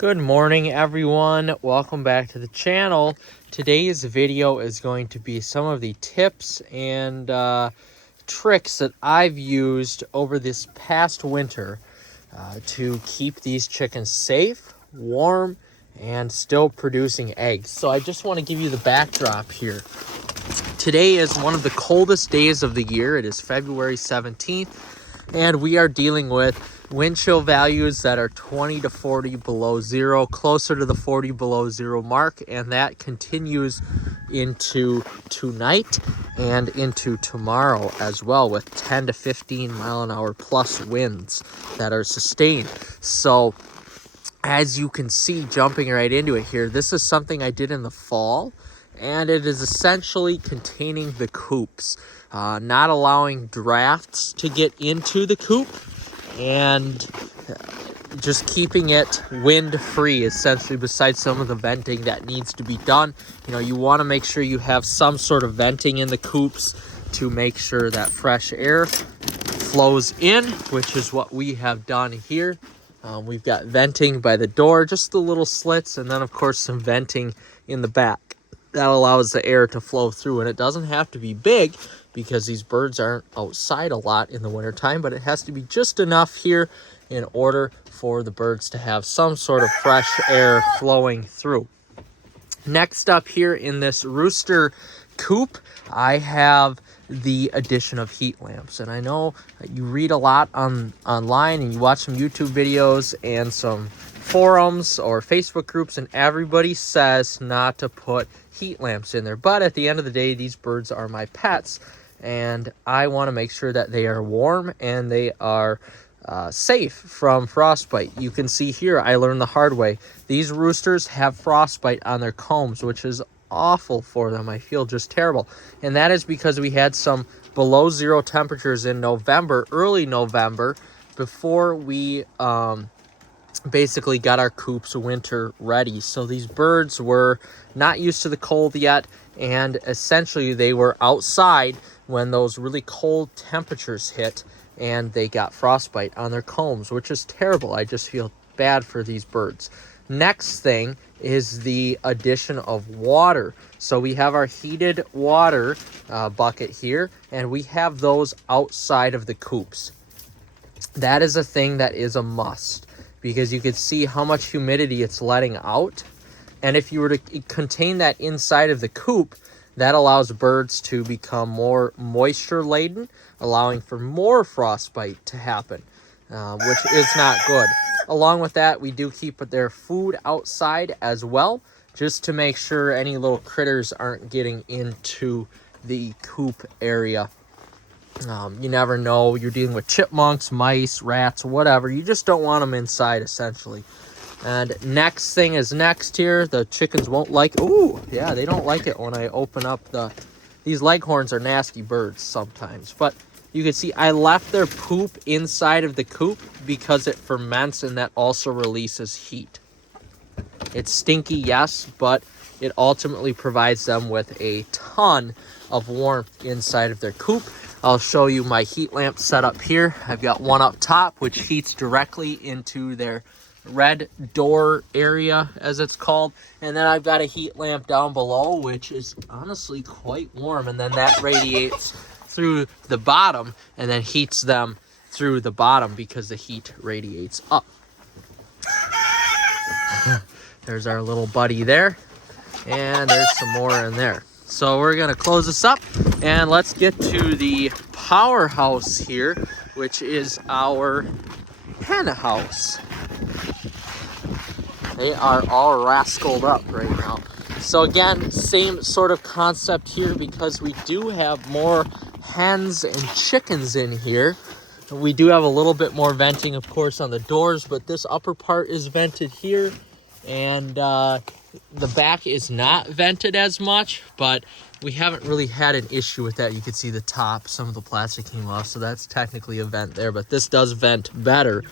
Good morning, everyone. Welcome back to the channel. Today's video is going to be some of the tips and tricks that I've used over this past winter to keep these chickens safe, warm, and still producing eggs. So I just want to give you the backdrop here. Today is one of the coldest days of the year. It is February 17th, and we are dealing with wind chill values that are 20 to 40 below zero, closer to the 40 below zero mark, and that continues into tonight and into tomorrow as well, with 10 to 15 mile an hour plus winds that are sustained. So as you can see, jumping right into it here, this is something I did in the fall, and it is essentially containing the coops, not allowing drafts to get into the coop, and just keeping it wind free, essentially, besides some of the venting that needs to be done. You know, you want to make sure you have some sort of venting in the coops to make sure that fresh air flows in, which is what we have done here. We've got venting by the door, just the little slits, and then of course some venting in the back that allows the air to flow through. And it doesn't have to be big because these birds aren't outside a lot in the wintertime, but it has to be just enough here in order for the birds to have some sort of fresh air flowing through. Next up here in this rooster coop, I have the addition of heat lamps. And I know you read a lot online and you watch some YouTube videos and some forums or Facebook groups, and everybody says not to put heat lamps in there. But at the end of the day, these birds are my pets, and I want to make sure that they are warm and they are safe from frostbite. You can see here, I learned the hard way. These roosters have frostbite on their combs, which is awful for them. I feel just terrible. And that is because we had some below zero temperatures in November, early November, before we basically got our coops winter ready. So these birds were not used to the cold yet, and essentially they were outside when those really cold temperatures hit, and they got frostbite on their combs, which is terrible. I just feel bad for these birds. Next thing is the addition of water. So we have our heated water bucket here, and we have those outside of the coops. That is a thing that is a must, because you can see how much humidity it's letting out. And if you were to contain that inside of the coop, that allows birds to become more moisture laden, allowing for more frostbite to happen, which is not good. Along with that, we do keep their food outside as well, just to make sure any little critters aren't getting into the coop area. You never know. You're dealing with chipmunks, mice, rats, whatever. You just don't want them inside, essentially. And next thing is next here. The chickens won't like... Ooh, yeah, they don't like it when I open up the... These leghorns are nasty birds sometimes. But you can see I left their poop inside of the coop because it ferments, and that also releases heat. It's stinky, yes, but it ultimately provides them with a ton of warmth inside of their coop. I'll show you my heat lamp setup here. I've got one up top, which heats directly into their red door area, as it's called. And then I've got a heat lamp down below, which is honestly quite warm. And then that radiates through the bottom and then heats them through the bottom because the heat radiates up. There's our little buddy there. And there's some more in there. So we're going to close this up, and let's get to the powerhouse here, which is our hen house. They are all rascaled up right now. So again, same sort of concept here, because we do have more hens and chickens in here. We do have a little bit more venting, of course, on the doors, but this upper part is vented here, and the back is not vented as much, but we haven't really had an issue with that. You can see the top, some of the plastic came off, so that's technically a vent there, but this does vent better.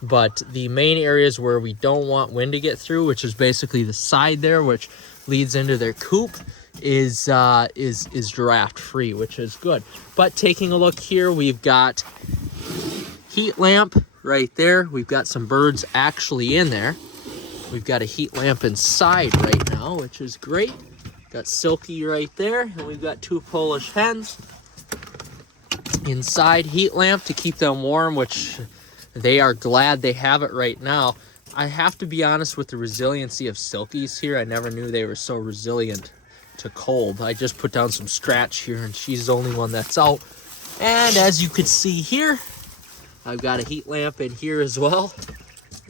But the main areas where we don't want wind to get through, which is basically the side there, which leads into their coop, is draft free, which is good. But taking a look here, we've got heat lamp right there. We've got some birds actually in there. We've got a heat lamp inside right now, which is great. Got Silky right there, and we've got 2 Polish hens. Inside heat lamp to keep them warm, which they are glad they have it right now. I have to be honest with the resiliency of Silkies here. I never knew they were so resilient to cold. I just put down some scratch here, and she's the only one that's out. And as you can see here, I've got a heat lamp in here as well.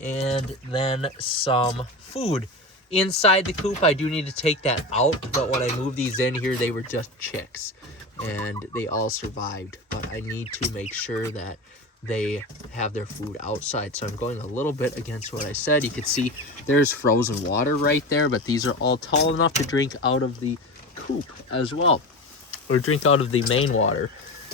And then some food. Inside the coop, I do need to take that out, but when I moved these in here, they were just chicks. And they all survived, but I need to make sure that they have their food outside. So I'm going a little bit against what I said. You can see there's frozen water right there, but these are all tall enough to drink out of the coop as well, or drink out of the main water.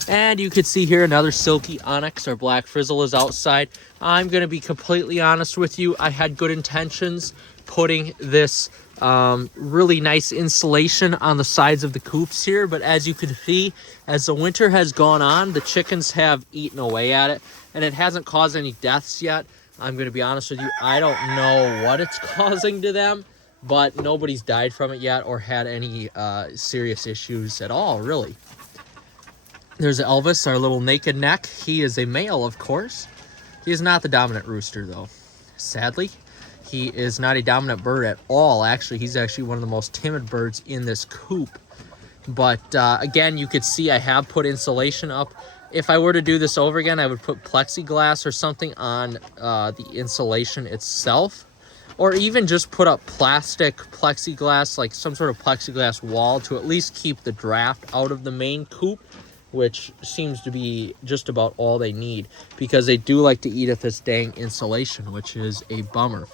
And you can see here another Silky Onyx, or Black Frizzle, is outside. I'm going to be completely honest with you. I had good intentions putting this really nice insulation on the sides of the coops here, but as you can see, as the winter has gone on, the chickens have eaten away at it, and it hasn't caused any deaths yet. I'm going to be honest with you, I don't know what it's causing to them, but nobody's died from it yet or had any serious issues at all, really. There's Elvis, our little naked neck. He is a male, of course. He is not the dominant rooster, though. Sadly, he is not a dominant bird at all. Actually, he's actually one of the most timid birds in this coop. But again, you could see I have put insulation up. If I were to do this over again, I would put plexiglass or something on the insulation itself. Or even just put up plastic plexiglass, like some sort of plexiglass wall, to at least keep the draft out of the main coop, which seems to be just about all they need, because they do like to eat at this dang insulation, which is a bummer.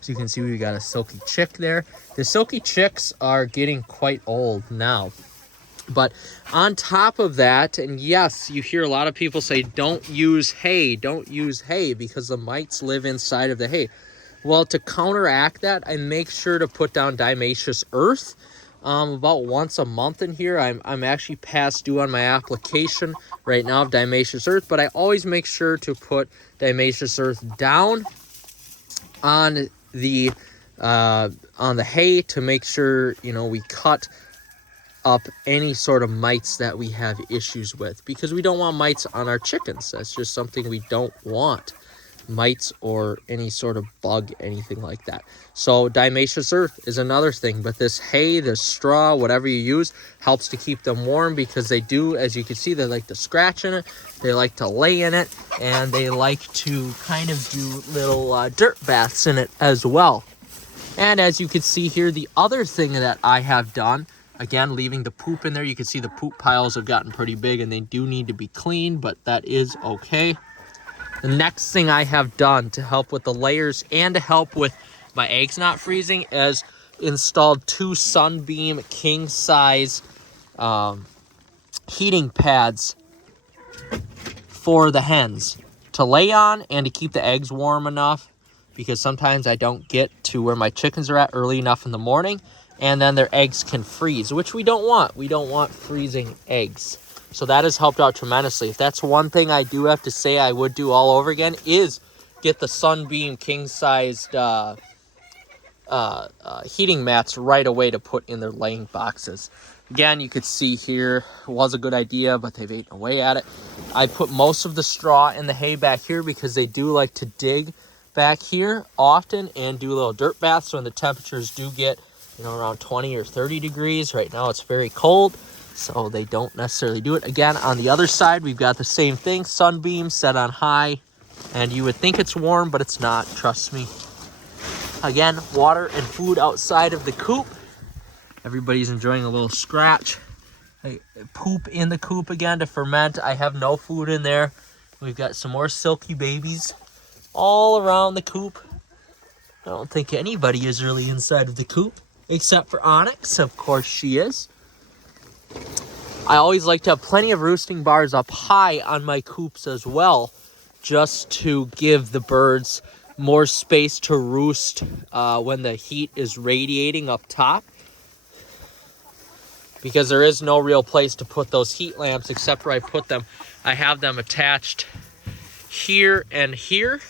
So you can see we got a Silky chick there. The Silky chicks are getting quite old now. But on top of that, and yes, you hear a lot of people say, don't use hay, because the mites live inside of the hay. Well, to counteract that, I make sure to put down diatomaceous earth about once a month in here. I'm actually past due on my application right now of diatomaceous earth, but I always make sure to put diatomaceous earth down on the hay to make sure, you know, we cut up any sort of mites that we have issues with, because we don't want mites on our chickens. That's just something we don't want. Mites or any sort of bug, anything like that. So diatomaceous earth is another thing, but this hay, this straw, whatever you use, helps to keep them warm, because they do, as you can see, they like to scratch in it, they like to lay in it, and they like to kind of do little dirt baths in it as well. And as you can see here, the other thing that I have done, again, leaving the poop in there, you can see the poop piles have gotten pretty big and they do need to be cleaned, but that is okay. The next thing I have done to help with the layers and to help with my eggs not freezing is installed 2 Sunbeam king size heating pads for the hens to lay on and to keep the eggs warm enough, because sometimes I don't get to where my chickens are at early enough in the morning, and then their eggs can freeze, which we don't want. We don't want freezing eggs. So that has helped out tremendously. If that's one thing I do have to say I would do all over again, is get the Sunbeam king-sized heating mats right away to put in their laying boxes. Again, you could see here, it was a good idea, but they've eaten away at it. I put most of the straw in the hay back here because they do like to dig back here often and do little dirt baths when the temperatures do get, you know, around 20 or 30 degrees. Right now it's very cold, so they don't necessarily do it. Again, on the other side, we've got the same thing, Sunbeam set on high, and you would think it's warm, but it's not, trust me. Again, water and food outside of the coop. Everybody's enjoying a little scratch. I poop in the coop again to ferment. I have no food in there. We've got some more Silky babies all around the coop. I don't think anybody is really inside of the coop, except for Onyx. Of course she is. I always like to have plenty of roosting bars up high on my coops as well, just to give the birds more space to roost when the heat is radiating up top. Because there is no real place to put those heat lamps except where I put them. I have them attached here and here,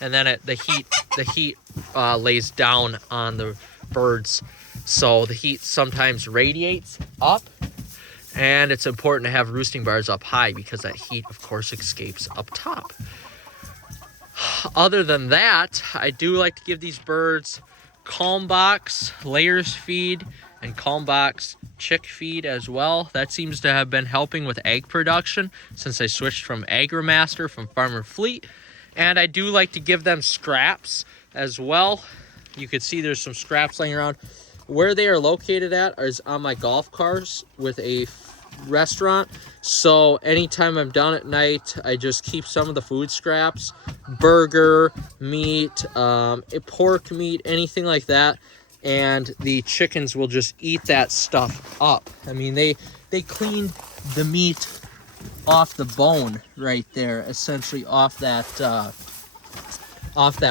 and then the heat lays down on the birds. So the heat sometimes radiates up, and it's important to have roosting bars up high because that heat, of course, escapes up top. Other than that, I do like to give these birds Calmbox layers feed and Calmbox chick feed as well. That seems to have been helping with egg production since I switched from AgriMaster from Farmer Fleet. And I do like to give them scraps as well. You can see there's some scraps laying around. Where they are located at is on my golf cars with a restaurant. So anytime I'm done at night, I just keep some of the food scraps, burger, meat, pork meat, anything like that. And the chickens will just eat that stuff up. I mean, they cleaned the meat off the bone right there, essentially off that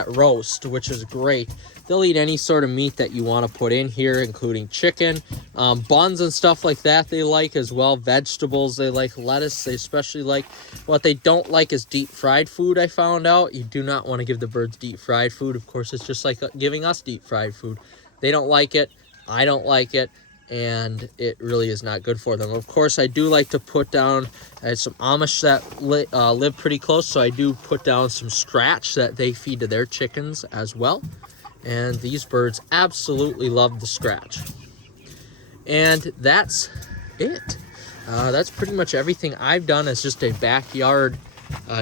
roast, which is great. They'll eat any sort of meat that you want to put in here, including chicken, buns and stuff like that they like as well. Vegetables, they like lettuce, they especially like. What they don't like is deep fried food, I found out. You do not want to give the birds deep fried food. Of course, it's just like giving us deep fried food. They don't like it, I don't like it, and it really is not good for them. Of course, I do like to put down, I had some Amish that live pretty close, so I do put down some scratch that they feed to their chickens as well. And these birds absolutely love the scratch. And that's it. That's pretty much everything I've done as just a backyard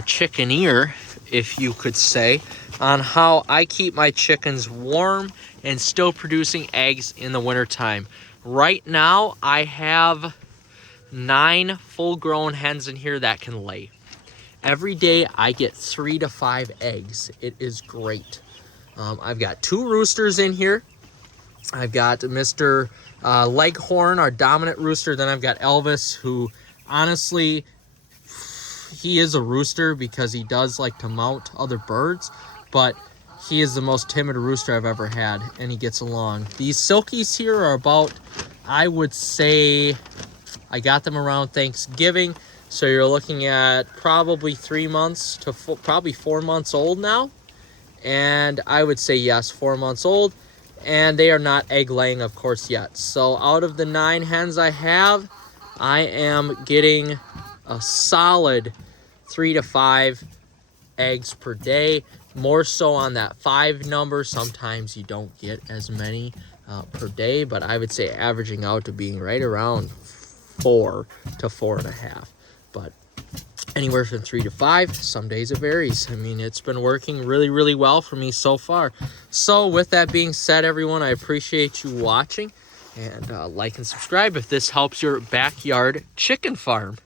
chickeneer, if you could say, on how I keep my chickens warm and still producing eggs in the wintertime. Right now, I have 9 full-grown hens in here that can lay. Every day, I get 3 to 5 eggs. It is great. I've got 2 roosters in here. I've got Mr. Leghorn, our dominant rooster. Then I've got Elvis, who honestly, he is a rooster because he does like to mount other birds, but he is the most timid rooster I've ever had, and he gets along. These Silkies here are about, I would say, I got them around Thanksgiving, so you're looking at probably 3 months to probably 4 months old now. And I would say yes, 4 months old, and they are not egg laying, of course, yet. So out of the 9 hens I have, I am getting a solid 3 to 5 eggs per day, more so on that 5 number. Sometimes you don't get as many per day, but I would say averaging out to being right around 4 to 4.5. But anywhere from 3 to 5. Some days it varies. I mean, it's been working really, really well for me so far. So with that being said, everyone, I appreciate you watching, and like and subscribe if this helps your backyard chicken farm.